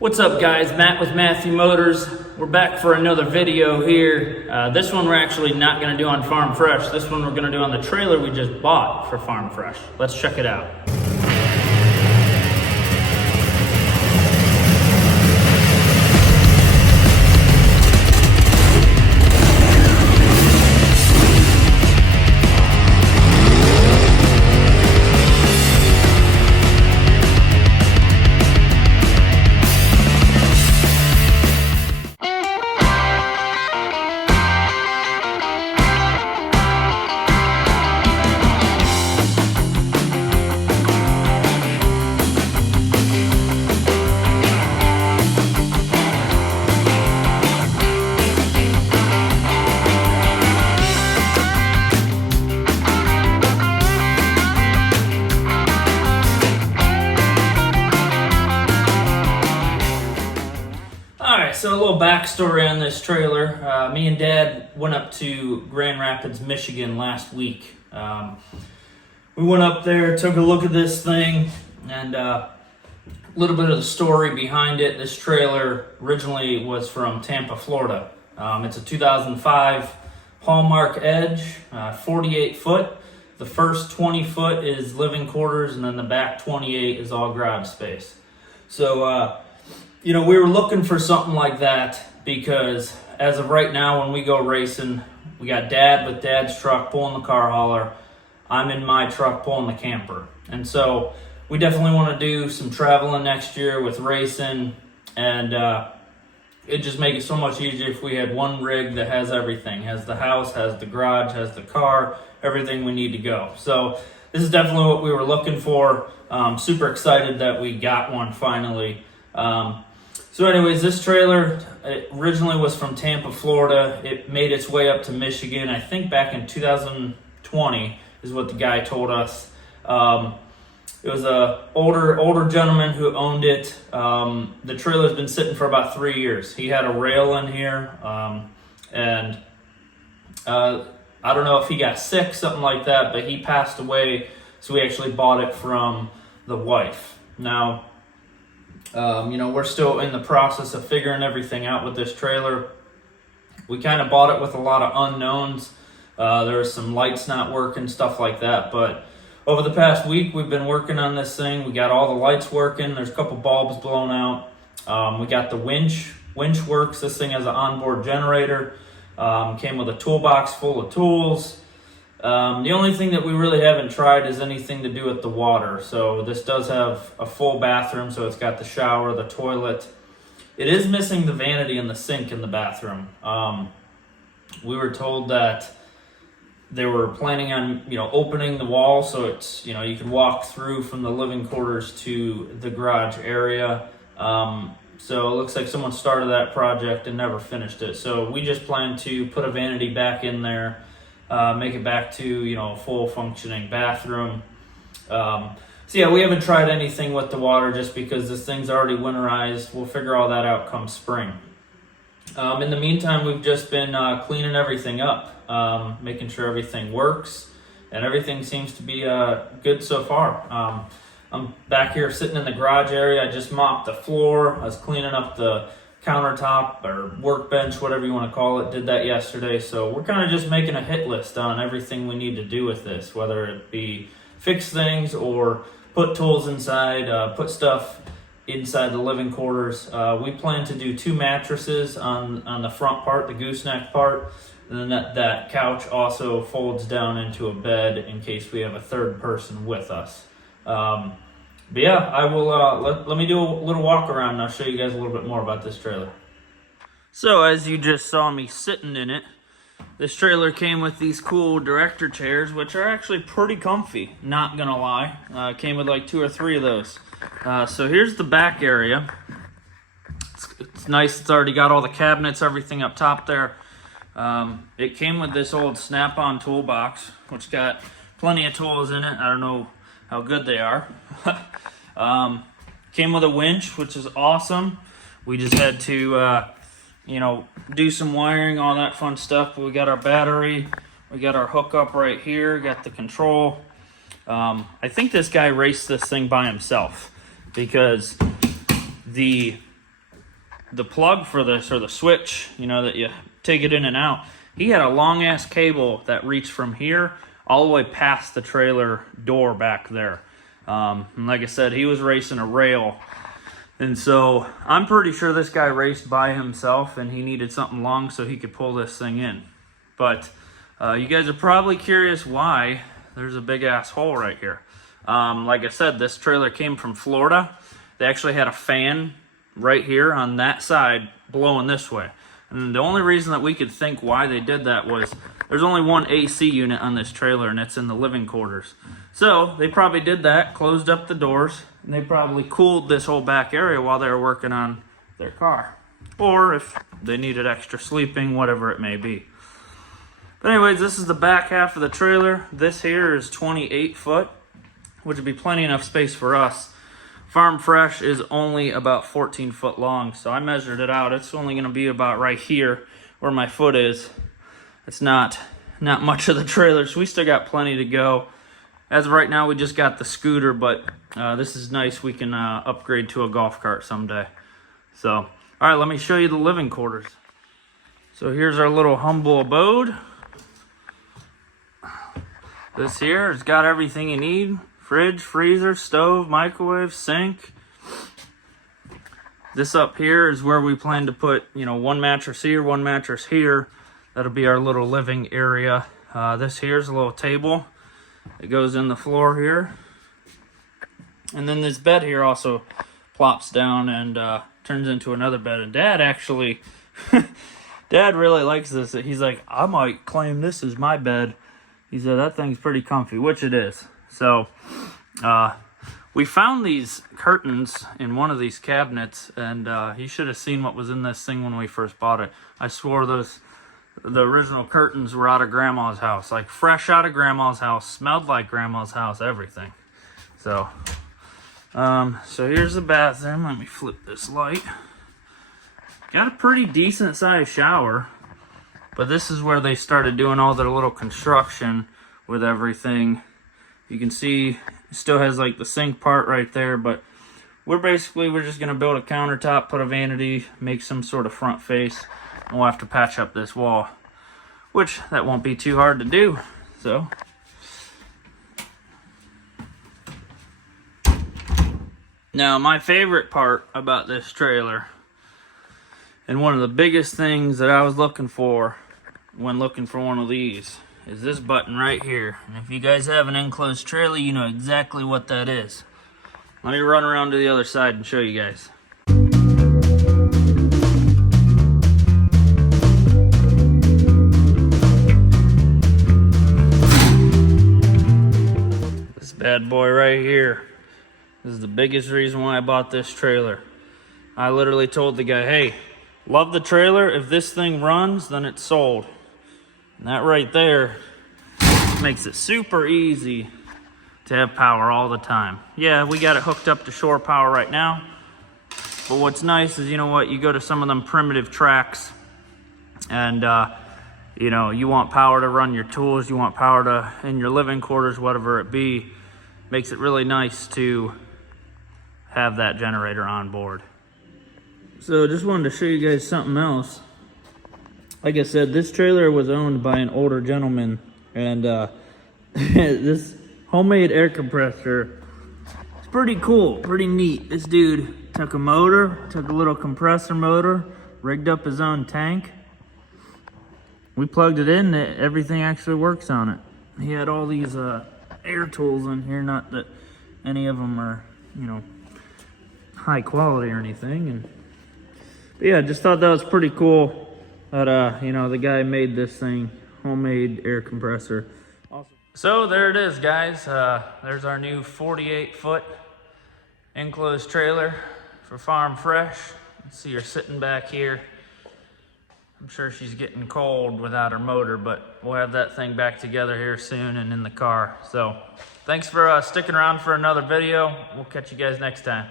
What's up guys, Matt with Matthew Motors. We're back for another video here. This one we're actually not going to do on Farm Fresh. This one we're going to do on the trailer we just bought for Farm Fresh. Let's check it out. So a little backstory on this trailer. Me and Dad went up to Grand Rapids, Michigan last week. We went up there, took a look at this thing, and a little bit of the story behind it. This trailer originally was from Tampa, Florida. It's a 2005 Hallmark Edge, 48 foot. The first 20 foot is living quarters, and then the back 28 is all garage space. So, you know, we were looking for something like that because as of right now, when we go racing, we got Dad with Dad's truck pulling the car hauler. I'm in my truck pulling the camper. And so we definitely want to do some traveling next year with racing, and it'd just make it so much easier if we had one rig that has everything, has the house, has the garage, has the car, everything we need to go. So this is definitely what we were looking for. Super excited that we got one finally. So anyways, this trailer originally was from Tampa, Florida. It made its way up to Michigan, I think back in 2020 is what the guy told us. It was a older gentleman who owned it. The trailer's been sitting for about 3 years. He had a rail in here, and I don't know if he got sick, something like that, but he passed away, so we actually bought it from the wife. Now, you know, we're still in the process of figuring everything out with this trailer. We kind of bought it with a lot of unknowns. There was some lights not working, stuff like that. But over the past week, we've been working on this thing. We got all the lights working. There's a couple bulbs blown out. We got the winch. Winch works. This thing has an onboard generator. Came with a toolbox full of tools. The only thing that we really haven't tried is anything to do with the water. So this does have a full bathroom, so it's got the shower, the toilet. It is missing the vanity and the sink in the bathroom. We were told that they were planning on, you know, opening the wall so it's, you know, you can walk through from the living quarters to the garage area. So it looks like someone started that project and never finished it. So we just plan to put a vanity back in there. Make it back to, you know, a full functioning bathroom. So yeah, we haven't tried anything with the water just because this thing's already winterized. We'll figure all that out come spring. In the meantime, we've just been cleaning everything up, making sure everything works, and everything seems to be good so far. I'm back here sitting in the garage area. I just mopped the floor. I was cleaning up the countertop or workbench, whatever you want to call it. Did that yesterday. So we're kind of just making a hit list on everything we need to do with this, whether it be fix things or put tools inside, put stuff inside the living quarters. We plan to do 2 mattresses on the front part, the gooseneck part, and then that couch also folds down into a bed in case we have a third person with us. But yeah, I will let me do a little walk around and I'll show you guys a little bit more about this trailer. So as you just saw me sitting in it, this trailer came with these cool director chairs, which are actually pretty comfy, not gonna lie. Came with like 2 or 3 of those. So here's the back area. It's nice, it's already got all the cabinets, everything up top there. It came with this old Snap-on toolbox, which got plenty of tools in it. I don't know how good they are. Came with a winch, which is awesome. We just had to, you know, do some wiring, all that fun stuff. But we got our battery, we got our hookup right here, got the control. I think this guy raced this thing by himself because the the plug for this, or the switch, you know, that you take it in and out, he had a long ass cable that reached from here all the way past the trailer door back there. And like I said, he was racing a rail. And so I'm pretty sure this guy raced by himself and he needed something long so he could pull this thing in. But you guys are probably curious why there's a big ass hole right here. Like I said, this trailer came from Florida. They actually had a fan right here on that side blowing this way. And the only reason that we could think why they did that was there's only one AC unit on this trailer, and it's in the living quarters. So they probably did that, closed up the doors, and they probably cooled this whole back area while they were working on their car. Or if they needed extra sleeping, whatever it may be. But anyways, this is the back half of the trailer. This here is 28 foot, which would be plenty enough space for us. Farm Fresh is only about 14 foot long, so I measured it out. It's only going to be about right here where my foot is. It's not much of the trailer, so we still got plenty to go. As of right now, we just got the scooter, but this is nice. We can upgrade to a golf cart someday. So, all right, let me show you the living quarters. So here's our little humble abode. This here has got everything you need. Fridge, freezer, stove, microwave, sink. This up here is where we plan to put, you know, one mattress here, one mattress here. That'll be our little living area. This here's a little table. It goes in the floor here. And then this bed here also plops down and turns into another bed. And Dad actually, Dad really likes this. He's like, I might claim this as my bed. He said, that thing's pretty comfy, which it is. So, we found these curtains in one of these cabinets, and you should have seen what was in this thing when we first bought it. I swore the original curtains were out of Grandma's house, like fresh out of Grandma's house, smelled like Grandma's house, everything. So, so here's the bathroom. Let me flip this light. Got a pretty decent sized shower, but this is where they started doing all their little construction with everything. You can see it still has like the sink part right there, but we're just going to build a countertop, put a vanity, make some sort of front face, and we'll have to patch up this wall, which that won't be too hard to do. So, now my favorite part about this trailer, and one of the biggest things that I was looking for when looking for one of these, is this button right here. And if you guys have an enclosed trailer, you know exactly what that is. Let me run around to the other side and show you guys. This bad boy right here. This is the biggest reason why I bought this trailer. I literally told the guy, hey, love the trailer. If this thing runs, then it's sold. And that right there makes it super easy to have power all the time. Yeah, we got it hooked up to shore power right now. But what's nice is, you know what, you go to some of them primitive tracks and, you know, you want power to run your tools, you want power to, in your living quarters, whatever it be. Makes it really nice to have that generator on board. So just wanted to show you guys something else. Like I said, this trailer was owned by an older gentleman, and this homemade air compressor is pretty cool, pretty neat. This dude took a little compressor motor, rigged up his own tank. We plugged it in, everything actually works on it. He had all these air tools in here, not that any of them are, you know, high quality or anything. But yeah, just thought that was pretty cool. That, you know, the guy made this thing, homemade air compressor. Awesome. So there it is, guys. There's our new 48-foot enclosed trailer for Farm Fresh. You see her sitting back here. I'm sure she's getting cold without her motor, but we'll have that thing back together here soon and in the car. So thanks for sticking around for another video. We'll catch you guys next time.